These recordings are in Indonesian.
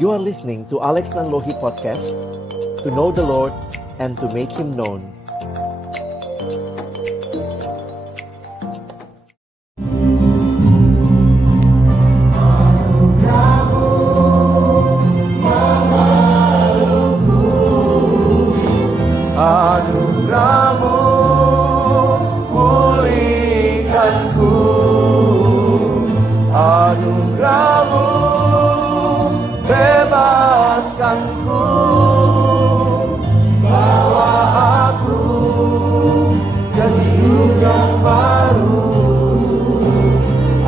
You are listening to Alex Nanlohi Podcast, to know the Lord and to make Him known. Anugerahmu pulihkanku, anugerahmu bebaskanku, bawa aku ke hidup yang baru.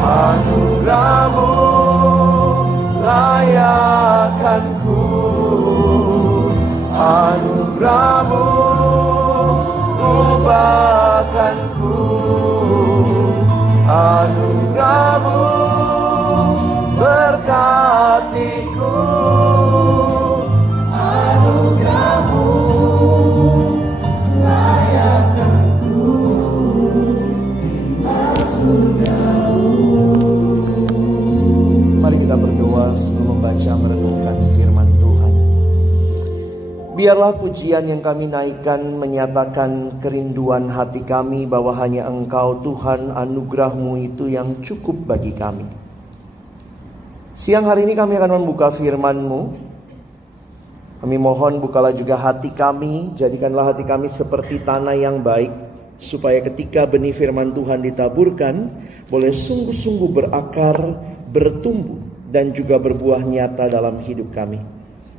Anugerahmu layakkanku, anugerahmu ubahkanku, anugerahmu berkatiku, anugerahmu layakkanku hingga surgamu. Mari kita berdoa sebelum membaca merenungkan firman Tuhan. Biarlah pujian yang kami naikkan menyatakan kerinduan hati kami bahwa hanya Engkau Tuhan, anugerah-Mu itu yang cukup bagi kami. Siang hari ini kami akan membuka firman-Mu. Kami mohon bukalah juga hati kami, jadikanlah hati kami seperti tanah yang baik, supaya ketika benih firman Tuhan ditaburkan, boleh sungguh-sungguh berakar, bertumbuh, dan juga berbuah nyata dalam hidup kami.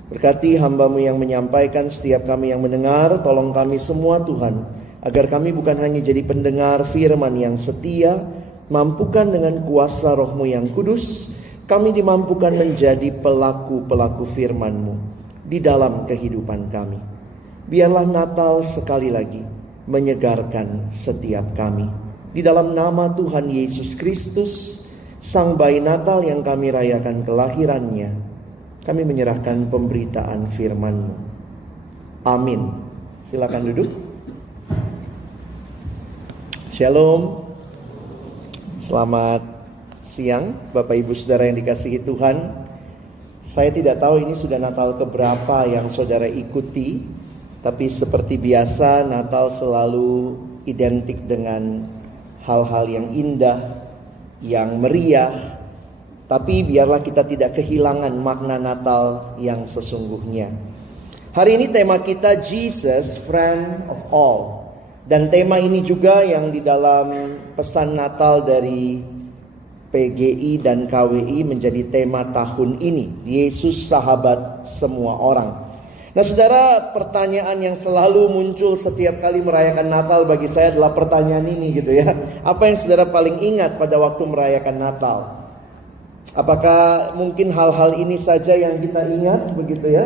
Berkati hamba-Mu yang menyampaikan, setiap kami yang mendengar, tolong kami semua Tuhan, agar kami bukan hanya jadi pendengar firman yang setia, mampukan dengan kuasa Roh-Mu yang kudus, kami dimampukan menjadi pelaku-pelaku firman-Mu di dalam kehidupan kami. Biarlah Natal sekali lagi menyegarkan setiap kami. Di dalam nama Tuhan Yesus Kristus, Sang Bayi Natal yang kami rayakan kelahirannya, kami menyerahkan pemberitaan firman-Mu. Amin. Silakan duduk. Shalom. Selamat siang Bapak Ibu Saudara yang dikasihi Tuhan. Saya tidak tahu ini sudah Natal keberapa yang saudara ikuti, tapi seperti biasa Natal selalu identik dengan hal-hal yang indah, yang meriah. Tapi biarlah kita tidak kehilangan makna Natal yang sesungguhnya. Hari ini tema kita Jesus, Friend of All. Dan tema ini juga yang di dalam pesan Natal dari PGI dan KWI menjadi tema tahun ini. Yesus sahabat semua orang. Nah saudara, pertanyaan yang selalu muncul setiap kali merayakan Natal bagi saya adalah pertanyaan ini gitu ya. Apa yang saudara paling ingat pada waktu merayakan Natal? Apakah mungkin hal-hal ini saja yang kita ingat begitu ya?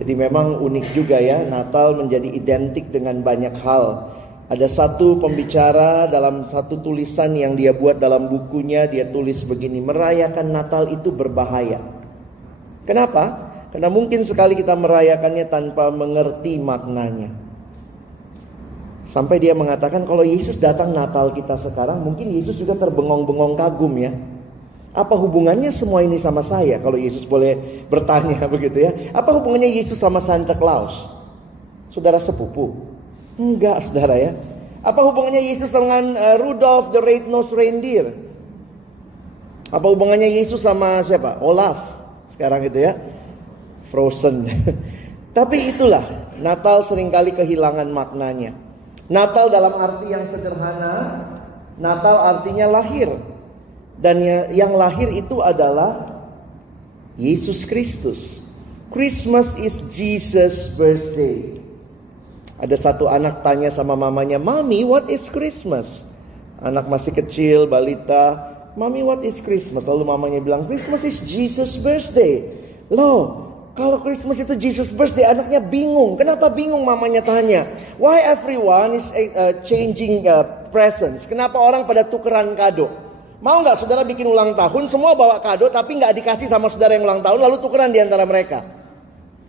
Jadi memang unik juga ya, Natal menjadi identik dengan banyak hal. Ada satu pembicara dalam satu tulisan yang dia buat dalam bukunya, dia tulis begini, merayakan Natal itu berbahaya. Kenapa? Karena mungkin sekali kita merayakannya tanpa mengerti maknanya. Sampai dia mengatakan kalau Yesus datang Natal kita sekarang, mungkin Yesus juga terbengong-bengong kagum ya. Apa hubungannya semua ini sama saya? Kalau Yesus boleh bertanya begitu ya. Apa hubungannya Yesus sama Santa Claus? Saudara sepupu? Enggak saudara ya. Apa hubungannya Yesus dengan Rudolph the Red-Nosed Reindeer? Apa hubungannya Yesus sama siapa? Olaf sekarang itu ya. Frozen. Tapi itulah, Natal seringkali kehilangan maknanya. Natal dalam arti yang sederhana, Natal artinya lahir. Dan yang lahir itu adalah Yesus Kristus. Christmas is Jesus' birthday. Ada satu anak tanya sama mamanya, "Mami, what is Christmas?" Anak masih kecil, balita, "Mami, what is Christmas?" Lalu mamanya bilang, "Christmas is Jesus' birthday." Loh, kalau Christmas itu Jesus' birthday, anaknya bingung. Kenapa bingung mamanya tanya? Why everyone is changing presents? Kenapa orang pada tukeran kado? Mau gak saudara bikin ulang tahun, semua bawa kado tapi gak dikasih sama saudara yang ulang tahun, lalu tukeran di antara mereka?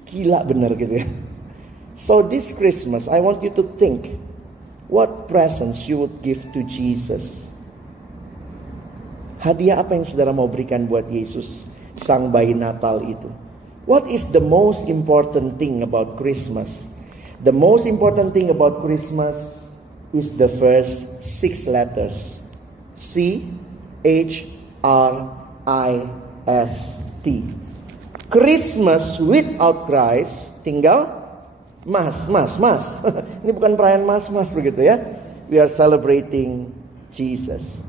Gila bener gitu ya. So this Christmas, I want you to think, what presents you would give to Jesus? Hadiah apa yang saudara mau berikan buat Yesus? sang bayi Natal itu. What is the most important thing about Christmas? The most important thing about Christmas is the first 6 letters. CHRIST. Christmas without Christ tinggal mas. Ini bukan perayaan mas begitu ya. We are celebrating Jesus.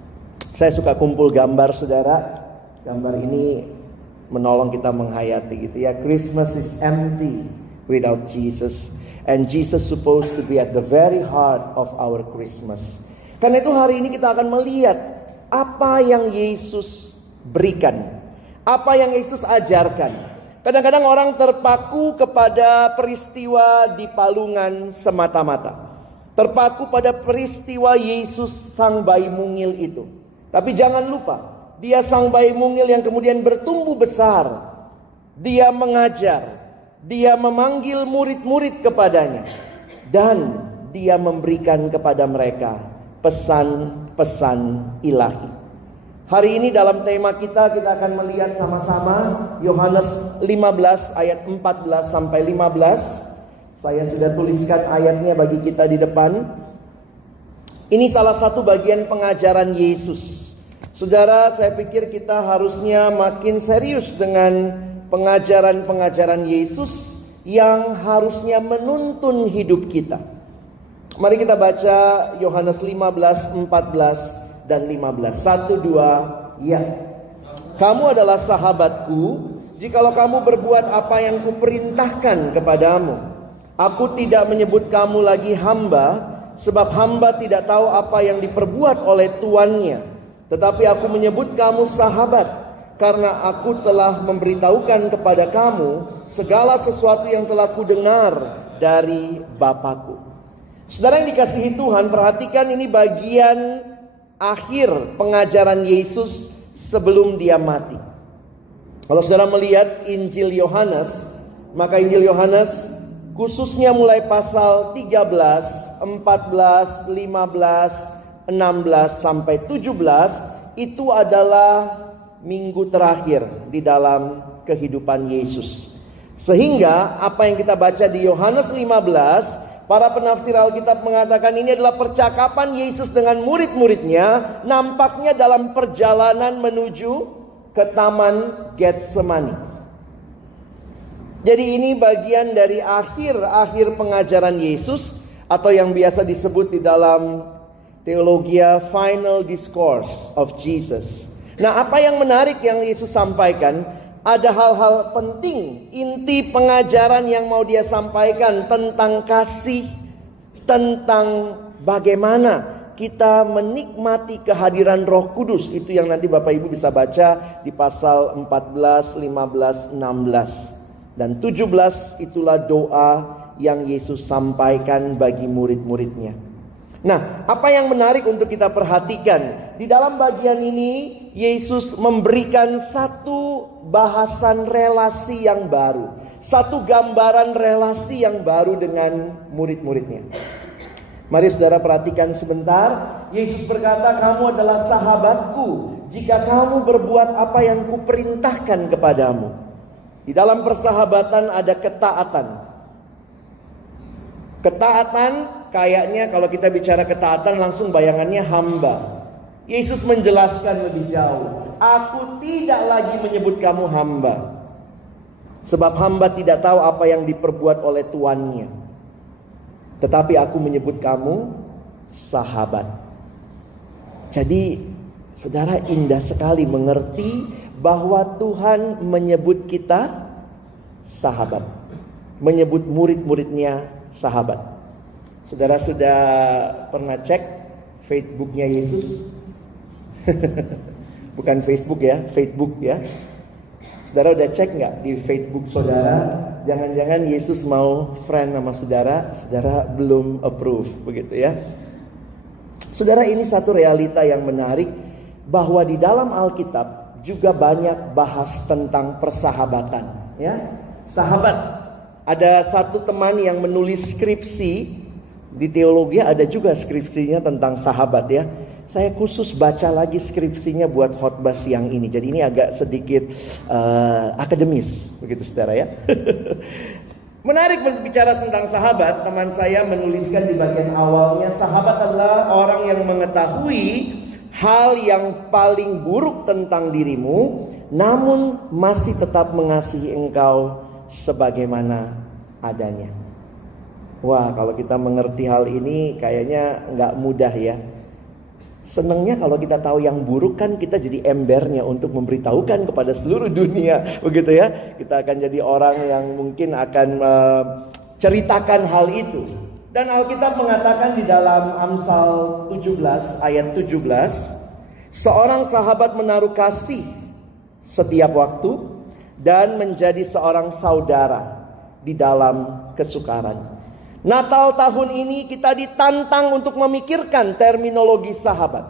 Saya suka kumpul gambar, saudara. Gambar ini menolong kita menghayati gitu ya. Christmas is empty without Jesus. And Jesus supposed to be at the very heart of our Christmas. Karena itu hari ini kita akan melihat apa yang Yesus berikan, apa yang Yesus ajarkan. Kadang-kadang orang terpaku kepada peristiwa di palungan semata-mata, terpaku pada peristiwa Yesus sang bayi mungil itu. Tapi jangan lupa, dia sang bayi mungil yang kemudian bertumbuh besar. Dia mengajar, dia memanggil murid-murid kepadanya, dan dia memberikan kepada mereka pesan-pesan ilahi. Hari ini dalam tema kita akan melihat sama-sama Yohanes 15 ayat 14 sampai 15. Saya sudah tuliskan ayatnya bagi kita di depan. Ini salah satu bagian pengajaran Yesus. Saudara, saya pikir kita harusnya makin serius dengan pengajaran-pengajaran Yesus yang harusnya menuntun hidup kita. Mari kita baca Yohanes 15, 14 dan 15. 1, 2, ya. Kamu adalah sahabatku jikalau kamu berbuat apa yang kuperintahkan kepadamu. Aku tidak menyebut kamu lagi hamba, sebab hamba tidak tahu apa yang diperbuat oleh tuannya. Tetapi aku menyebut kamu sahabat, karena aku telah memberitahukan kepada kamu segala sesuatu yang telah kudengar dari Bapakku. Saudara yang dikasihi Tuhan, perhatikan ini bagian akhir pengajaran Yesus sebelum dia mati. Kalau saudara melihat Injil Yohanes, maka Injil Yohanes khususnya mulai pasal 13, 14, 15, 16 sampai 17 itu adalah minggu terakhir di dalam kehidupan Yesus. Sehingga apa yang kita baca di Yohanes 15, para penafsir Alkitab mengatakan ini adalah percakapan Yesus dengan murid-muridnya, nampaknya dalam perjalanan menuju ke Taman Getsemani. Jadi ini bagian dari akhir pengajaran Yesus, atau yang biasa disebut di dalam teologi final discourse of Jesus. Nah, apa yang menarik yang Yesus sampaikan? Ada hal-hal penting, inti pengajaran yang mau dia sampaikan tentang kasih, tentang bagaimana kita menikmati kehadiran Roh Kudus. Itu yang nanti Bapak Ibu bisa baca di pasal 14, 15, 16. Dan 17 itulah doa yang Yesus sampaikan bagi murid-muridnya. Nah, apa yang menarik untuk kita perhatikan? Di dalam bagian ini, Yesus memberikan satu bahasan relasi yang baru. Satu gambaran relasi yang baru dengan murid-muridnya. Mari saudara perhatikan sebentar. Yesus berkata, kamu adalah sahabatku jika kamu berbuat apa yang kuperintahkan kepadamu. Di dalam persahabatan ada ketaatan. Ketaatan kayaknya kalau kita bicara ketaatan langsung bayangannya hamba. Yesus menjelaskan lebih jauh. Aku tidak lagi menyebut kamu hamba, sebab hamba tidak tahu apa yang diperbuat oleh tuannya. Tetapi aku menyebut kamu sahabat. Jadi saudara, indah sekali mengerti bahwa Tuhan menyebut kita sahabat, menyebut murid-muridnya sahabat. Saudara sudah pernah cek Facebooknya Yesus? Bukan Facebook ya, Facebook ya. Saudara udah cek nggak di Facebook saudara? Jangan-jangan Yesus mau friend sama saudara, saudara belum approve, begitu ya. Saudara, ini satu realita yang menarik, bahwa di dalam Alkitab juga banyak bahas tentang persahabatan, ya. Sahabat, ada satu teman yang menulis skripsi di teologi, ada juga skripsinya tentang sahabat ya. Saya khusus baca lagi skripsinya buat khotbah siang ini. Jadi ini agak sedikit akademis, begitu saudara ya. Menarik berbicara tentang sahabat. Teman saya menuliskan di bagian awalnya, sahabat adalah orang yang mengetahui hal yang paling buruk tentang dirimu, namun masih tetap mengasihi engkau sebagaimana adanya. Wah, kalau kita mengerti hal ini kayaknya nggak mudah ya. Senangnya kalau kita tahu yang buruk kan kita jadi embernya untuk memberitahukan kepada seluruh dunia, begitu ya. Kita akan jadi orang yang mungkin akan ceritakan hal itu. Dan Alkitab mengatakan di dalam Amsal 17 ayat 17, seorang sahabat menaruh kasih setiap waktu dan menjadi seorang saudara di dalam kesukaran. Natal tahun ini kita ditantang untuk memikirkan terminologi sahabat.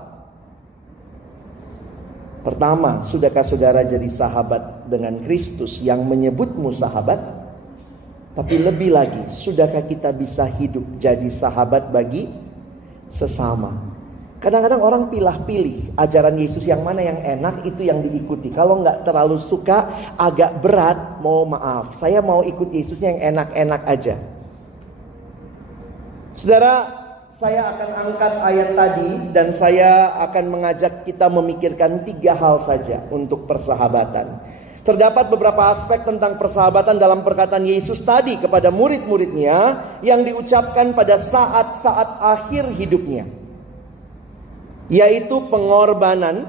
Pertama, sudahkah saudara jadi sahabat dengan Kristus yang menyebutmu sahabat? Tapi lebih lagi, sudahkah kita bisa hidup jadi sahabat bagi sesama? Kadang-kadang orang pilih-pilih ajaran Yesus yang mana yang enak itu yang diikuti. Kalau nggak terlalu suka, agak berat, mau maaf. Saya mau ikut Yesusnya yang enak-enak aja. Saudara, saya akan angkat ayat tadi dan saya akan mengajak kita memikirkan 3 hal saja untuk persahabatan. Terdapat beberapa aspek tentang persahabatan dalam perkataan Yesus tadi kepada murid-muridnya yang diucapkan pada saat-saat akhir hidupnya, yaitu pengorbanan,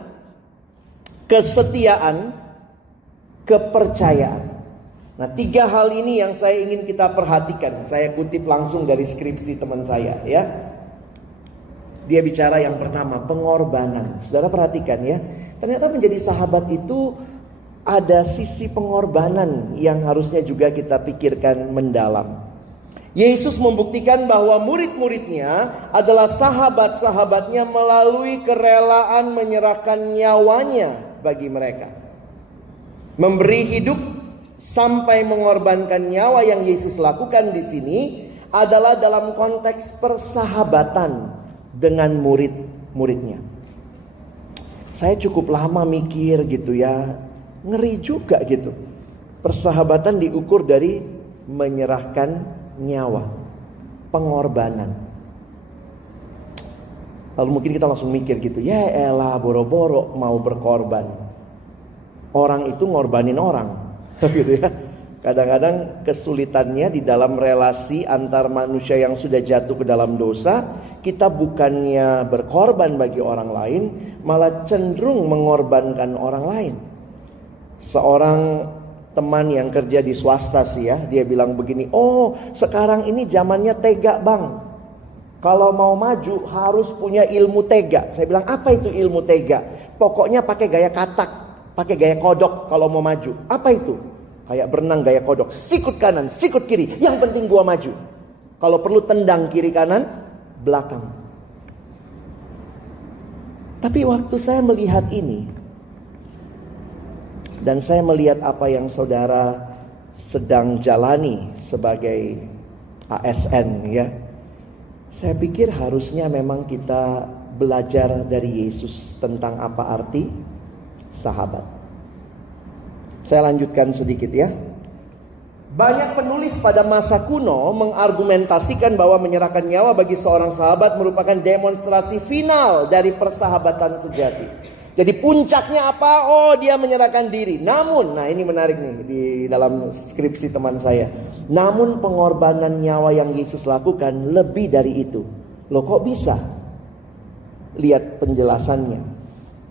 kesetiaan, kepercayaan. Nah, 3 hal ini yang saya ingin kita perhatikan. Saya kutip langsung dari skripsi teman saya ya. Dia bicara yang pertama, pengorbanan. Saudara perhatikan ya. Ternyata menjadi sahabat itu ada sisi pengorbanan yang harusnya juga kita pikirkan mendalam. Yesus membuktikan bahwa murid-muridnya adalah sahabat-sahabatnya melalui kerelaan menyerahkan nyawanya bagi mereka. Memberi hidup sampai mengorbankan nyawa yang Yesus lakukan di sini adalah dalam konteks persahabatan dengan murid-muridnya. Saya cukup lama mikir gitu ya, ngeri juga gitu. Persahabatan diukur dari menyerahkan nyawa, pengorbanan. Lalu mungkin kita langsung mikir gitu, ya elah boro-boro mau berkorban. Orang itu ngorbanin orang. Gitu ya. Kadang-kadang kesulitannya di dalam relasi antar manusia yang sudah jatuh ke dalam dosa, kita bukannya berkorban bagi orang lain, malah cenderung mengorbankan orang lain. Seorang teman yang kerja di swasta sih ya, dia bilang begini, oh sekarang ini zamannya tega bang, kalau mau maju harus punya ilmu tega. Saya bilang, apa itu ilmu tega? Pokoknya pakai gaya katak, pakai gaya kodok kalau mau maju. Apa itu? Kayak berenang gaya kodok, sikut kanan, sikut kiri, yang penting gua maju. Kalau perlu tendang kiri kanan, belakang. Tapi waktu saya melihat ini, dan saya melihat apa yang saudara sedang jalani sebagai ASN ya, saya pikir harusnya memang kita belajar dari Yesus tentang apa arti sahabat. Saya lanjutkan sedikit ya. Banyak penulis pada masa kuno mengargumentasikan bahwa menyerahkan nyawa bagi seorang sahabat merupakan demonstrasi final dari persahabatan sejati. Jadi puncaknya apa? Oh, dia menyerahkan diri. Namun, nah ini menarik nih di dalam skripsi teman saya. Namun pengorbanan nyawa yang Yesus lakukan lebih dari itu. Loh kok bisa? Lihat penjelasannya.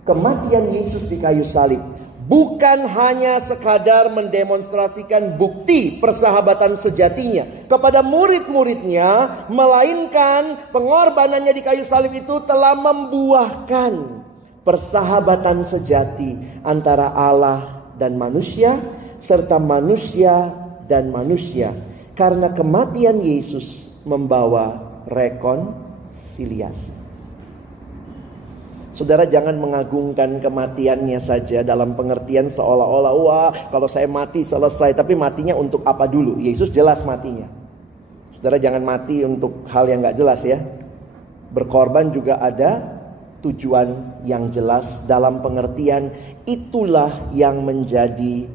Kematian Yesus di kayu salib bukan hanya sekadar mendemonstrasikan bukti persahabatan sejatinya kepada murid-muridnya, melainkan pengorbanannya di kayu salib itu telah membuahkan persahabatan sejati antara Allah dan manusia, serta manusia dan manusia. Karena kematian Yesus membawa rekonsiliasi. Saudara jangan mengagungkan kematiannya saja dalam pengertian seolah-olah wah kalau saya mati selesai. Tapi matinya untuk apa dulu? Yesus jelas matinya. Saudara jangan mati untuk hal yang gak jelas ya. Berkorban juga ada tujuan yang jelas dalam pengertian itulah yang menjadi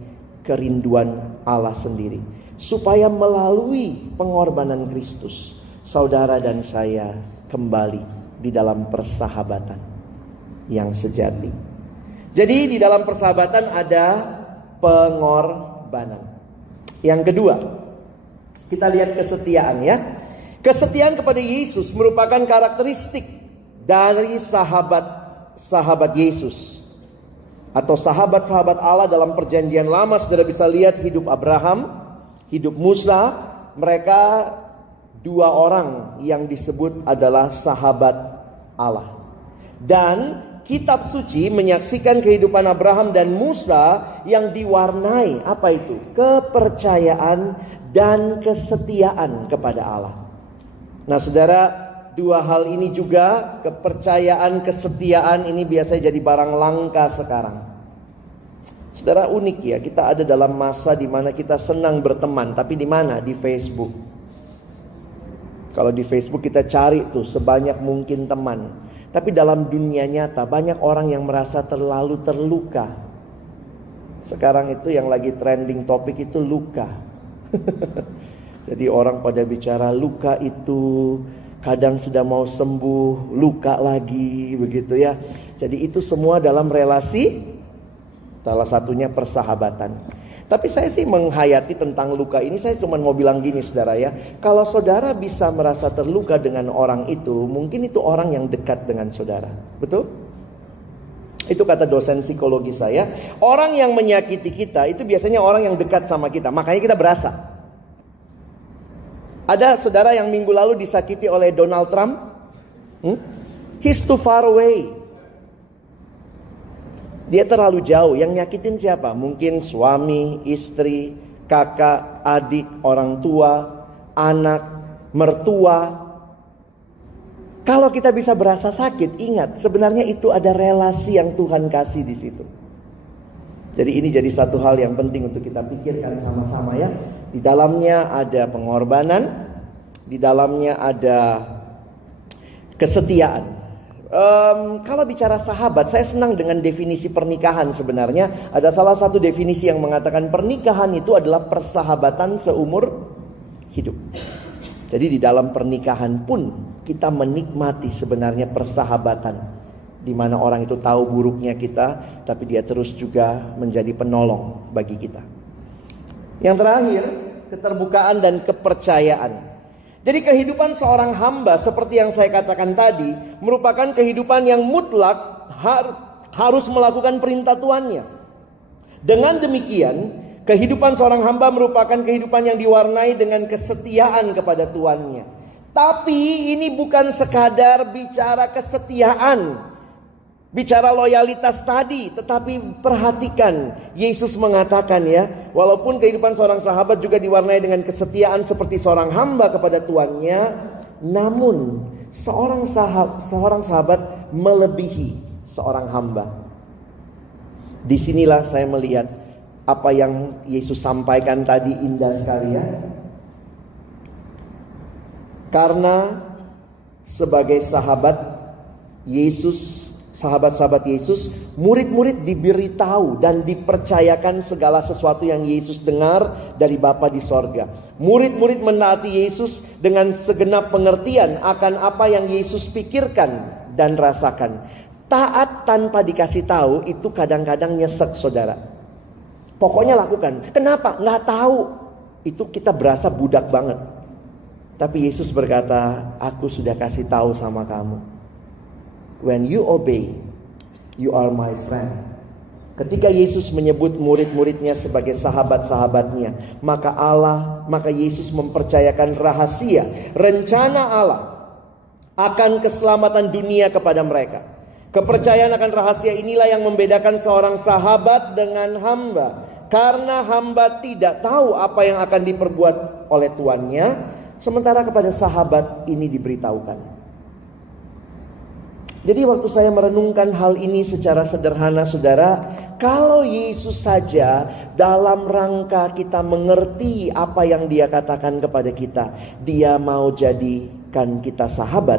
kerinduan Allah sendiri. Supaya melalui pengorbanan Kristus, saudara dan saya kembali di dalam persahabatan yang sejati. Jadi di dalam persahabatan ada pengorbanan. Yang kedua, kita lihat kesetiaan ya. Kesetiaan kepada Yesus merupakan karakteristik dari sahabat Yesus. Atau sahabat-sahabat Allah dalam perjanjian lama. Saudara bisa lihat hidup Abraham, hidup Musa. Mereka dua orang yang disebut adalah sahabat Allah. Dan kitab suci menyaksikan kehidupan Abraham dan Musa yang diwarnai apa itu? Kepercayaan dan kesetiaan kepada Allah. Nah saudara, dua hal ini juga, kepercayaan, kesetiaan ini biasanya jadi barang langka sekarang. Saudara, unik ya, kita ada dalam masa di mana kita senang berteman, tapi di mana? Di Facebook. Kalau di Facebook kita cari tuh sebanyak mungkin teman. Tapi dalam dunia nyata banyak orang yang merasa terlalu terluka. Sekarang itu yang lagi trending topik itu luka. Jadi orang pada bicara luka itu kadang sudah mau sembuh, luka lagi begitu ya. Jadi itu semua dalam relasi, salah satunya persahabatan. Tapi saya sih menghayati tentang luka ini, saya cuma mau bilang gini saudara ya. Kalau saudara bisa merasa terluka dengan orang itu, mungkin itu orang yang dekat dengan saudara. Betul? Itu kata dosen psikologi saya. Orang yang menyakiti kita itu biasanya orang yang dekat sama kita. Makanya kita berasa. Ada saudara yang minggu lalu disakiti oleh Donald Trump? He's too far away. Dia terlalu jauh. Yang nyakitin siapa? Mungkin suami, istri, kakak, adik, orang tua, anak, mertua. Kalau kita bisa berasa sakit, ingat sebenarnya itu ada relasi yang Tuhan kasih di situ. Jadi ini jadi satu hal yang penting untuk kita pikirkan sama-sama ya. Di dalamnya ada pengorbanan, di dalamnya ada kesetiaan. Kalau bicara sahabat, saya senang dengan definisi pernikahan sebenarnya. Ada salah satu definisi yang mengatakan pernikahan itu adalah persahabatan seumur hidup. Jadi di dalam pernikahan pun kita menikmati sebenarnya persahabatan, di mana orang itu tahu buruknya kita, tapi dia terus juga menjadi penolong bagi kita. Yang terakhir, keterbukaan dan kepercayaan. Jadi kehidupan seorang hamba seperti yang saya katakan tadi merupakan kehidupan yang mutlak harus melakukan perintah tuannya. Dengan demikian, kehidupan seorang hamba merupakan kehidupan yang diwarnai dengan kesetiaan kepada tuannya. Tapi ini bukan sekadar bicara kesetiaan, bicara loyalitas tadi, tetapi perhatikan Yesus mengatakan ya, walaupun kehidupan seorang sahabat juga diwarnai dengan kesetiaan seperti seorang hamba kepada tuannya, namun seorang sahabat melebihi seorang hamba. Disinilah saya melihat apa yang Yesus sampaikan tadi indah sekali ya. Karena sebagai sahabat Yesus, sahabat-sahabat Yesus, murid-murid diberitahu dan dipercayakan segala sesuatu yang Yesus dengar dari Bapa di sorga. Murid-murid menaati Yesus dengan segenap pengertian akan apa yang Yesus pikirkan dan rasakan. Taat tanpa dikasih tahu itu kadang-kadang nyesek saudara. Pokoknya lakukan. Kenapa? Nggak tahu. Itu kita berasa budak banget. Tapi Yesus berkata, aku sudah kasih tahu sama kamu. When you obey, you are my friend. Ketika Yesus menyebut murid-muridnya sebagai sahabat-sahabatnya, maka Yesus mempercayakan rahasia, rencana Allah akan keselamatan dunia kepada mereka. Kepercayaan akan rahasia inilah yang membedakan seorang sahabat dengan hamba. Karena hamba tidak tahu apa yang akan diperbuat oleh tuannya, sementara kepada sahabat ini diberitahukan. Jadi waktu saya merenungkan hal ini secara sederhana saudara, kalau Yesus saja dalam rangka kita mengerti apa yang dia katakan kepada kita, dia mau jadikan kita sahabat,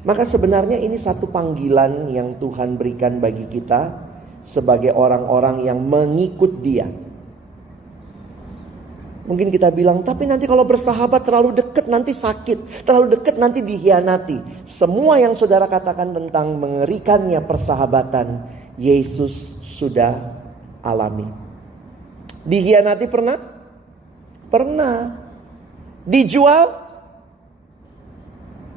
Maka sebenarnya ini satu panggilan yang Tuhan berikan bagi kita sebagai orang-orang yang mengikut Dia. Mungkin kita bilang, tapi nanti kalau bersahabat terlalu dekat nanti sakit, terlalu dekat nanti dihianati. Semua yang saudara katakan tentang mengerikannya persahabatan, Yesus sudah alami. Dihianati pernah? Pernah. Dijual?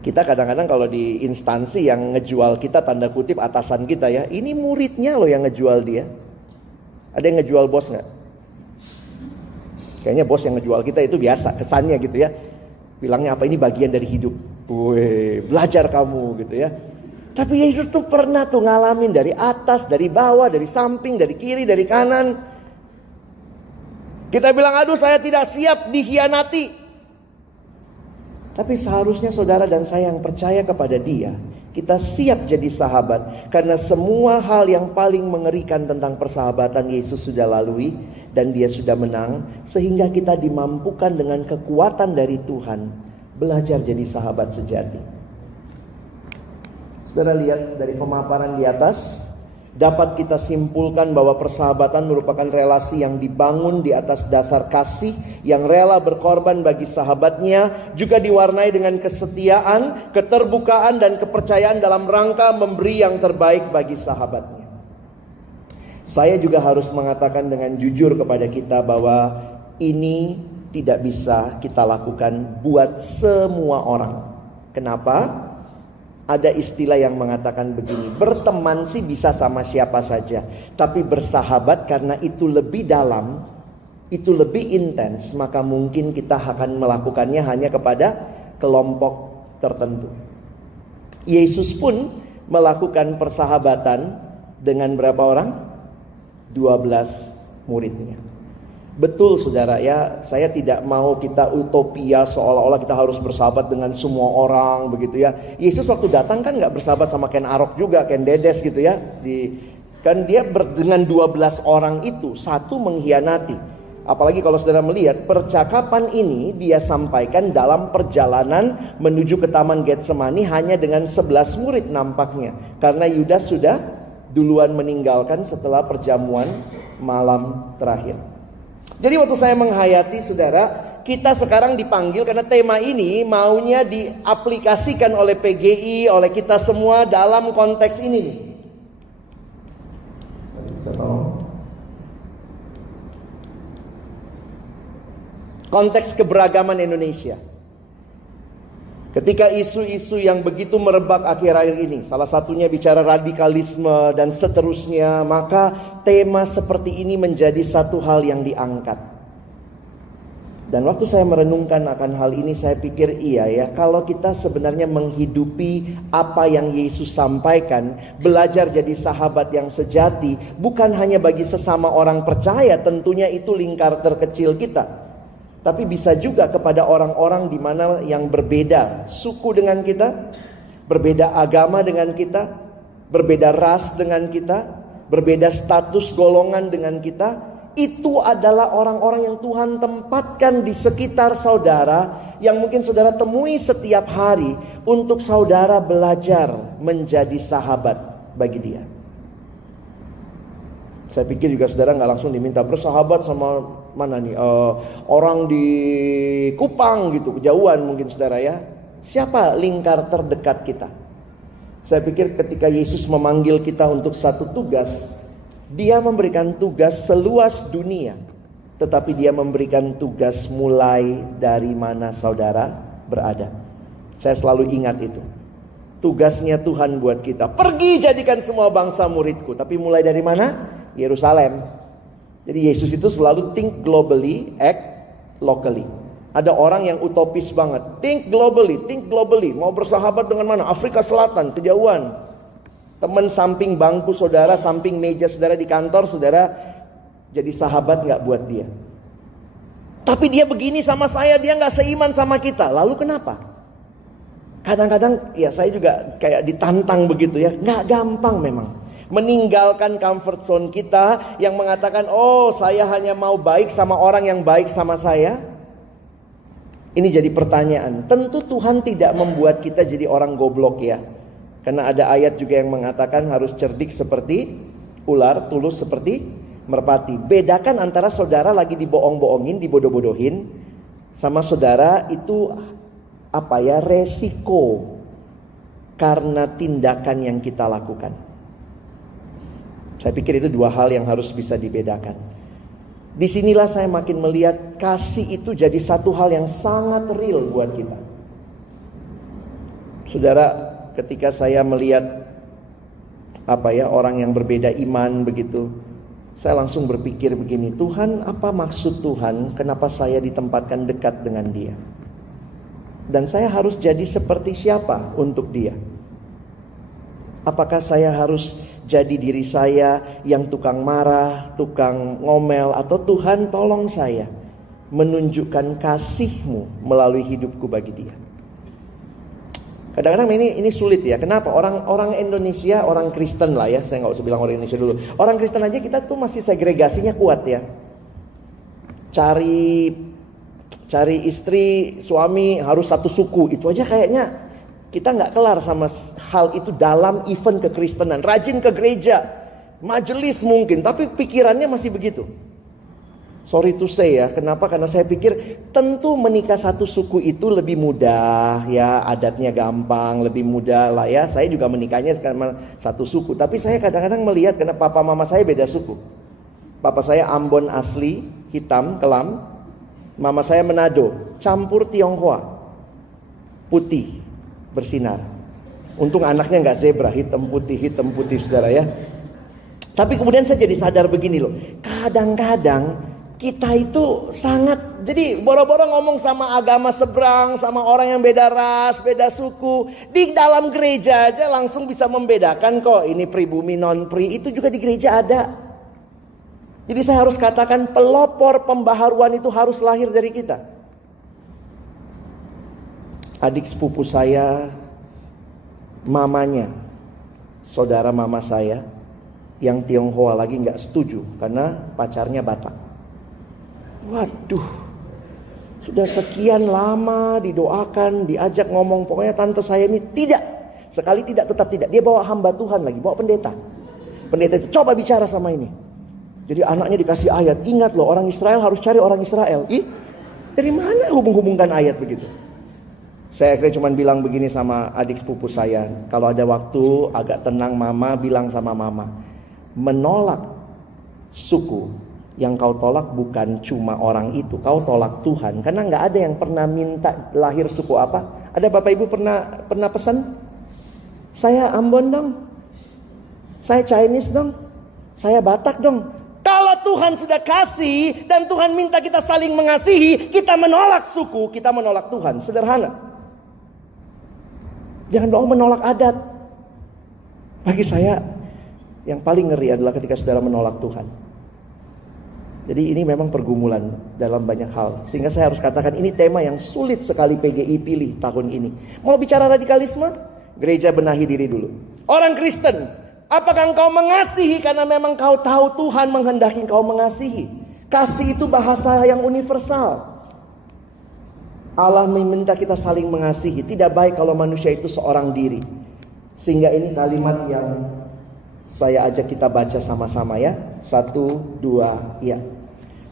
Kita kadang-kadang kalau di instansi yang ngejual kita, tanda kutip atasan kita ya, ini muridnya loh yang ngejual dia. Ada yang ngejual bos gak? Kayaknya bos yang ngejual kita itu biasa, kesannya gitu ya. Bilangnya apa, ini bagian dari hidup. Wih, belajar kamu gitu ya. Tapi Yesus tuh pernah tuh ngalamin dari atas, dari bawah, dari samping, dari kiri, dari kanan. Kita bilang, aduh saya tidak siap dikhianati. Tapi seharusnya saudara dan saya yang percaya kepada Dia, kita siap jadi sahabat. Karena semua hal yang paling mengerikan tentang persahabatan Yesus sudah lalui dan Dia sudah menang. Sehingga kita dimampukan dengan kekuatan dari Tuhan belajar jadi sahabat sejati. Saudara lihat dari pemaparan di atas, dapat kita simpulkan bahwa persahabatan merupakan relasi yang dibangun di atas dasar kasih, yang rela berkorban bagi sahabatnya, juga diwarnai dengan kesetiaan, keterbukaan, dan kepercayaan dalam rangka memberi yang terbaik bagi sahabatnya. Saya juga harus mengatakan dengan jujur kepada kita bahwa ini tidak bisa kita lakukan buat semua orang. Kenapa? Ada istilah yang mengatakan begini, berteman sih bisa sama siapa saja, tapi bersahabat karena itu lebih dalam, itu lebih intens, maka mungkin kita akan melakukannya hanya kepada kelompok tertentu. Yesus pun melakukan persahabatan dengan berapa orang? 12 muridnya. Betul saudara ya, saya tidak mau kita utopia seolah-olah kita harus bersahabat dengan semua orang begitu ya. Yesus waktu datang kan gak bersahabat sama Ken Arok juga, Ken Dedes gitu ya. Kan dia dengan 12 orang itu, satu mengkhianati. Apalagi kalau saudara melihat percakapan ini dia sampaikan dalam perjalanan menuju ke Taman Getsemani hanya dengan 11 murid nampaknya. Karena Yudas sudah duluan meninggalkan setelah perjamuan malam terakhir. Jadi waktu saya menghayati saudara, kita sekarang dipanggil karena tema ini maunya diaplikasikan oleh PGI, oleh kita semua dalam konteks ini. Konteks keberagaman Indonesia. Ketika isu-isu yang begitu merebak akhir-akhir ini, salah satunya bicara radikalisme dan seterusnya, maka tema seperti ini menjadi satu hal yang diangkat. Dan waktu saya merenungkan akan hal ini, saya pikir iya ya, kalau kita sebenarnya menghidupi apa yang Yesus sampaikan, belajar jadi sahabat yang sejati, bukan hanya bagi sesama orang percaya, tentunya itu lingkar terkecil kita. Tapi bisa juga kepada orang-orang di mana yang berbeda suku dengan kita, berbeda agama dengan kita, berbeda ras dengan kita, berbeda status golongan dengan kita. Itu adalah orang-orang yang Tuhan tempatkan di sekitar saudara, yang mungkin saudara temui setiap hari untuk saudara belajar menjadi sahabat bagi dia. Saya pikir juga saudara gak langsung diminta bersahabat sama mana nih, orang di Kupang gitu, kejauhan mungkin saudara ya. Siapa lingkar terdekat kita? Saya pikir ketika Yesus memanggil kita untuk satu tugas, Dia memberikan tugas seluas dunia, tetapi Dia memberikan tugas mulai dari mana saudara berada. Saya selalu ingat itu. Tugasnya Tuhan buat kita, pergi jadikan semua bangsa muridku. Tapi mulai dari mana? Yerusalem. Jadi Yesus itu selalu think globally, act locally. Ada orang yang utopis banget, think globally. Mau bersahabat dengan mana? Afrika Selatan, kejauhan. Teman samping bangku saudara, samping meja saudara di kantor, saudara jadi sahabat gak buat dia. Tapi dia begini sama saya, dia gak seiman sama kita. Lalu kenapa? Kadang-kadang ya saya juga kayak ditantang begitu ya. Gak gampang memang meninggalkan comfort zone kita yang mengatakan, oh saya hanya mau baik sama orang yang baik sama saya. Ini jadi pertanyaan. Tentu Tuhan tidak membuat kita jadi orang goblok ya. Karena ada ayat juga yang mengatakan harus cerdik seperti ular, tulus seperti merpati. Bedakan antara saudara lagi dibohong-bohongin, dibodoh-bodohin, sama saudara itu resiko karena tindakan yang kita lakukan. Saya pikir itu dua hal yang harus bisa dibedakan. Disinilah saya makin melihat kasih itu jadi satu hal yang sangat real buat kita. Saudara, ketika saya melihat orang yang berbeda iman begitu, saya langsung berpikir begini, Tuhan, apa maksud Tuhan? Kenapa saya ditempatkan dekat dengan Dia? Dan saya harus jadi seperti siapa untuk Dia? Apakah saya harus jadi diri saya yang tukang marah, tukang ngomel, atau Tuhan tolong saya menunjukkan kasih-Mu melalui hidupku bagi Dia? Kadang-kadang ini sulit ya. Kenapa? Orang Indonesia, orang Kristen lah ya. Saya nggak usah bilang orang Indonesia dulu. Orang Kristen aja kita tuh masih segregasinya kuat ya. Cari istri, suami harus satu suku. Itu aja kayaknya kita nggak kelar sama hal itu dalam event kekristenan. Rajin ke gereja, majelis mungkin, tapi pikirannya masih begitu. Sorry to say ya, kenapa? Karena saya pikir tentu menikah satu suku itu lebih mudah ya, adatnya gampang, lebih mudah lah ya. Saya juga menikahnya karena satu suku, tapi saya kadang-kadang melihat karena papa mama saya beda suku. Papa saya Ambon asli, hitam, kelam. Mama saya Manado, campur Tionghoa, putih, bersinar. Untung anaknya nggak zebra, hitam putih saudara ya. Tapi kemudian saya jadi sadar begini loh, kadang-kadang kita itu sangat, jadi boro-boro ngomong sama agama seberang, sama orang yang beda ras, beda suku. Di dalam gereja aja langsung bisa membedakan kok, ini pribumi non-pri, itu juga di gereja ada. Jadi saya harus katakan pelopor pembaharuan itu harus lahir dari kita. Adik sepupu saya, mamanya, saudara mama saya, yang Tionghoa lagi gak setuju karena pacarnya Batak. Waduh, sudah sekian lama didoakan, diajak ngomong, pokoknya tante saya ini tidak, sekali tidak tetap tidak. Dia bawa hamba Tuhan lagi, bawa pendeta. Pendeta itu coba bicara sama ini. Jadi anaknya dikasih ayat, ingat loh orang Israel harus cari orang Israel. Dari mana hubung-hubungkan ayat begitu? Saya akhirnya cuma bilang begini sama adik sepupu saya, kalau ada waktu agak tenang mama, bilang sama mama, menolak suku yang kau tolak bukan cuma orang itu, kau tolak Tuhan. Karena gak ada yang pernah minta lahir suku apa. Ada bapak ibu pernah pesan, saya Ambon dong, saya Chinese dong, saya Batak dong. Kalau Tuhan sudah kasih dan Tuhan minta kita saling mengasihi, kita menolak suku, kita menolak Tuhan. Sederhana. Jangan dong menolak adat. Bagi saya yang paling ngeri adalah ketika saudara menolak Tuhan. Jadi ini memang pergumulan dalam banyak hal. Sehingga saya harus katakan ini tema yang sulit sekali PGI pilih tahun ini. Mau bicara radikalisme? Gereja benahi diri dulu. Orang Kristen, apakah engkau mengasihi karena memang kau tahu Tuhan menghendaki engkau mengasihi? Kasih itu bahasa yang universal. Allah meminta kita saling mengasihi. Tidak baik kalau manusia itu seorang diri. Sehingga ini kalimat yang saya ajak kita baca sama-sama ya. 1, 2, ya.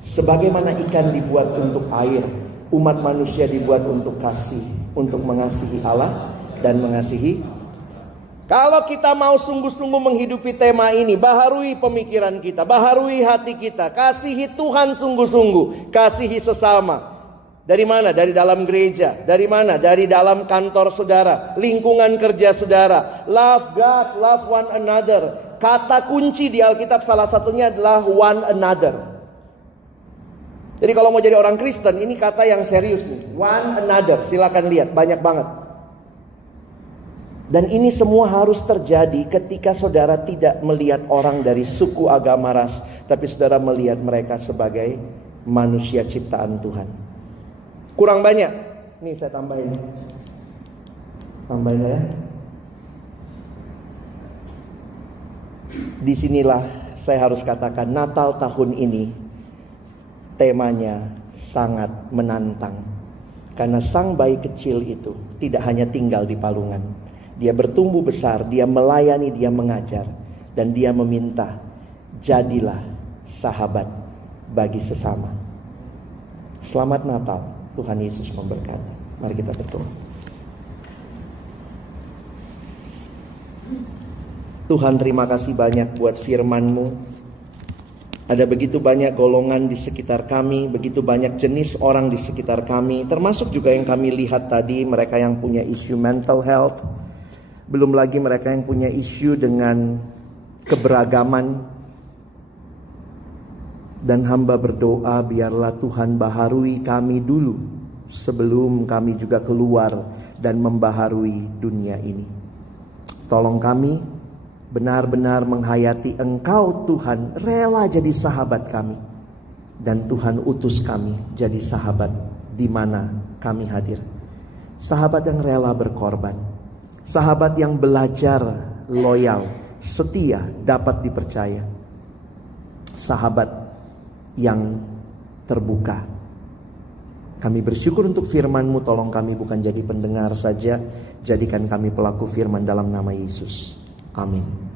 Sebagaimana ikan dibuat untuk air, umat manusia dibuat untuk kasih, untuk mengasihi Allah dan mengasihi. Kalau kita mau sungguh-sungguh menghidupi tema ini, baharui pemikiran kita, baharui hati kita, kasihi Tuhan sungguh-sungguh, kasihi sesama. Dari mana? Dari dalam gereja. Dari mana? Dari dalam kantor saudara, lingkungan kerja saudara. Love God, love one another. Kata kunci di Alkitab salah satunya adalah one another. Jadi kalau mau jadi orang Kristen, ini kata yang serius nih. One another, silakan lihat, banyak banget. Dan ini semua harus terjadi ketika saudara tidak melihat orang dari suku, agama, ras, tapi saudara melihat mereka sebagai manusia ciptaan Tuhan. Kurang banyak. Nih saya tambahin. Tambahin ya. Disinilah saya harus katakan Natal tahun ini temanya sangat menantang. Karena sang bayi kecil itu tidak hanya tinggal di palungan. Dia bertumbuh besar, dia melayani, dia mengajar. Dan dia meminta, jadilah sahabat bagi sesama. Selamat Natal, Tuhan Yesus memberkati. Mari kita berdoa. Tuhan, terima kasih banyak buat firman-Mu. Ada begitu banyak golongan di sekitar kami, begitu banyak jenis orang di sekitar kami, termasuk juga yang kami lihat tadi, mereka yang punya isu mental health, belum lagi mereka yang punya isu dengan keberagaman. Dan hamba berdoa, biarlah Tuhan baharui kami dulu sebelum kami juga keluar dan membaharui dunia ini. Tolong kami benar-benar menghayati Engkau Tuhan, rela jadi sahabat kami. Dan Tuhan utus kami jadi sahabat di mana kami hadir. Sahabat yang rela berkorban. Sahabat yang belajar loyal, setia, dapat dipercaya. Sahabat yang terbuka. Kami bersyukur untuk firman-Mu, tolong kami bukan jadi pendengar saja, jadikan kami pelaku firman dalam nama Yesus. Amin.